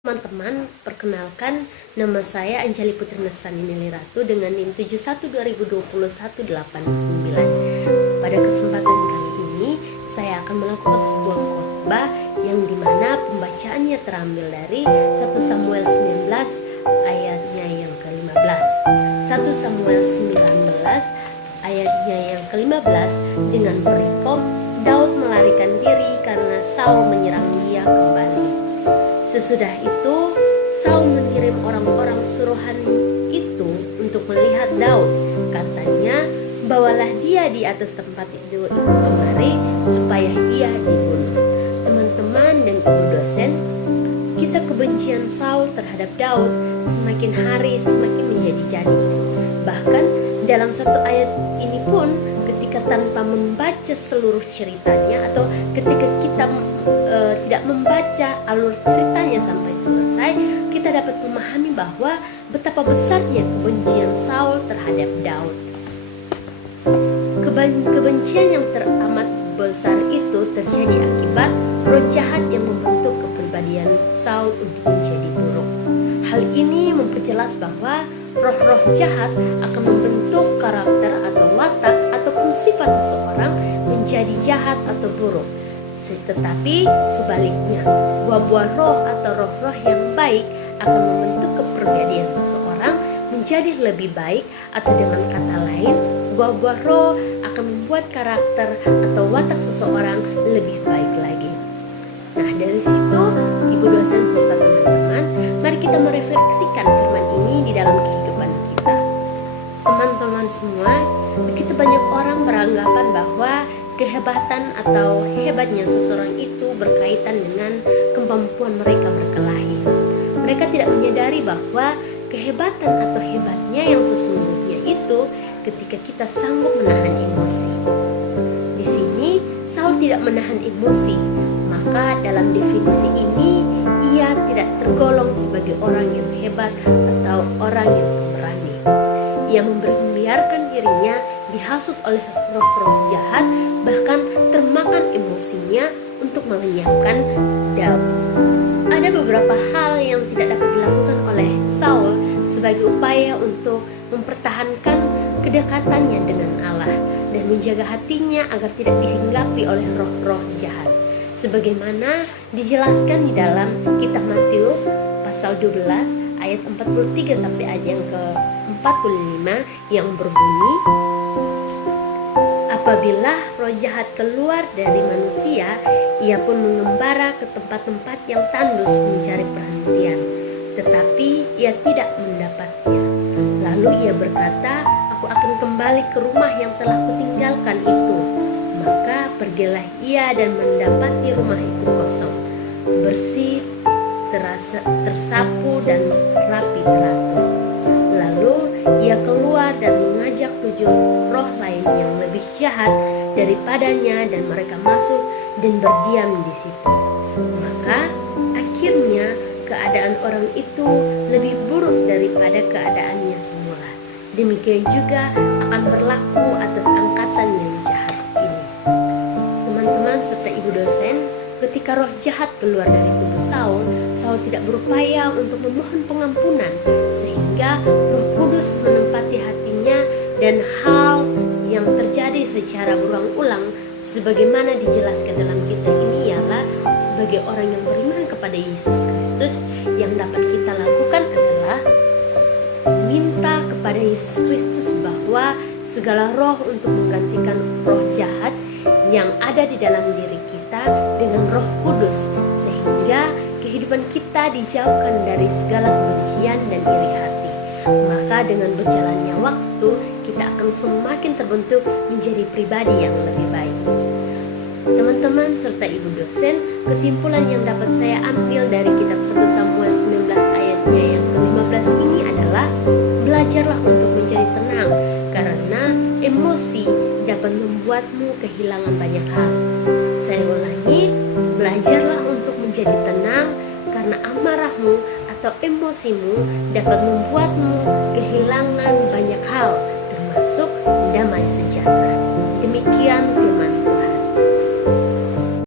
Teman-teman, perkenalkan, nama saya Anjali Putri Nasrani Neliratu dengan NIM 71-2021-89. Pada kesempatan kali ini, saya akan melakukan sebuah khotbah yang dimana pembacaannya terambil dari 1 Samuel 19 ayatnya yang ke-15. 1 Samuel 19 ayatnya yang ke-15 dengan perikop Daud melarikan diri karena Saul menyerang dia kembali. Sesudah itu, Saul mengirim orang-orang suruhan itu untuk melihat Daud. Katanya, bawalah dia di atas tempat itu kemari supaya ia dibunuh. Teman-teman dan ibu dosen, kisah kebencian Saul terhadap Daud semakin hari semakin menjadi-jadi. Bahkan dalam satu ayat ini pun, ketika tanpa membaca seluruh ceritanya atau ketika kita tidak membaca alur ceritanya sampai selesai, kita dapat memahami bahwa betapa besarnya kebencian Saul terhadap Daud. Kebencian yang teramat besar itu terjadi akibat roh jahat yang membentuk kepribadian Saul untuk menjadi buruk. Hal ini memperjelas bahwa roh-roh jahat akan membentuk karakter atau watak ataupun sifat seseorang menjadi jahat atau buruk. Tetapi sebaliknya, buah-buah roh atau roh-roh yang baik akan membentuk kepribadian seseorang menjadi lebih baik, atau dengan kata lain, buah-buah roh akan membuat karakter atau watak seseorang lebih baik lagi. Nah, dari situ, ibu dosen serta teman-teman, mari kita merefleksikan firman ini di dalam kehidupan kita. Teman-teman semua, begitu banyak orang beranggapan bahwa kehebatan atau hebatnya seseorang itu berkaitan dengan kemampuan mereka berkelahi. Mereka tidak menyadari bahwa kehebatan atau hebatnya yang sesungguhnya itu ketika kita sanggup menahan emosi. Di sini Saul tidak menahan emosi, maka dalam definisi ini ia tidak tergolong sebagai orang yang hebat atau orang yang pemberani. Ia membiarkan dirinya dihasut oleh roh-roh jahat, bahkan termakan emosinya untuk melenyapkan Daud. Ada beberapa hal yang tidak dapat dilakukan oleh Saul sebagai upaya untuk mempertahankan kedekatannya dengan Allah dan menjaga hatinya agar tidak dihinggapi oleh roh-roh jahat. Sebagaimana dijelaskan di dalam kitab Matius pasal 12 ayat 43 sampai ayat yang ke-45 yang berbunyi, apabila roh jahat keluar dari manusia, ia pun mengembara ke tempat-tempat yang tandus mencari perhentian, tetapi ia tidak mendapatnya. Lalu ia berkata, aku akan kembali ke rumah yang telah kutinggalkan itu. Maka pergilah ia dan mendapati rumah itu kosong, bersih, tersapu dan rapi teratur. Lalu ia keluar dan mengajak 7 roh lain yang lebih jahat daripadanya, dan mereka masuk dan berdiam di situ. Maka akhirnya keadaan orang itu lebih buruk daripada keadaannya semula. Demikian juga akan berlaku atas angkatan yang jahat ini. Teman-teman serta ibu dosen, ketika roh jahat keluar dari tubuh Saul, Saul tidak berupaya untuk memohon pengampunan, sehingga Roh Kudus menempati hatinya, dan hal yang terjadi secara berulang-ulang sebagaimana dijelaskan dalam kisah ini ialah sebagai orang yang beriman kepada Yesus Kristus, yang dapat kita lakukan adalah minta kepada Yesus Kristus bahwa segala roh untuk menggantikan roh jahat yang ada di dalam diri kita dengan Roh Kudus, sehingga kehidupan kita dijauhkan dari segala kebencian dan iri hati. Maka dengan berjalannya waktu, kita akan semakin terbentuk menjadi pribadi yang lebih baik. Teman-teman serta ibu dosen, kesimpulan yang dapat saya ambil dari kitab 1 Samuel 19 ayatnya yang ke-15 ini adalah, belajarlah untuk menjadi tenang, karena emosi dapat membuatmu kehilangan banyak hal. Saya ulangi, belajarlah untuk menjadi tenang, karena amarahmu atau emosimu dapat membuatmu kehilangan banyak hal, termasuk damai sejahtera. Demikian firman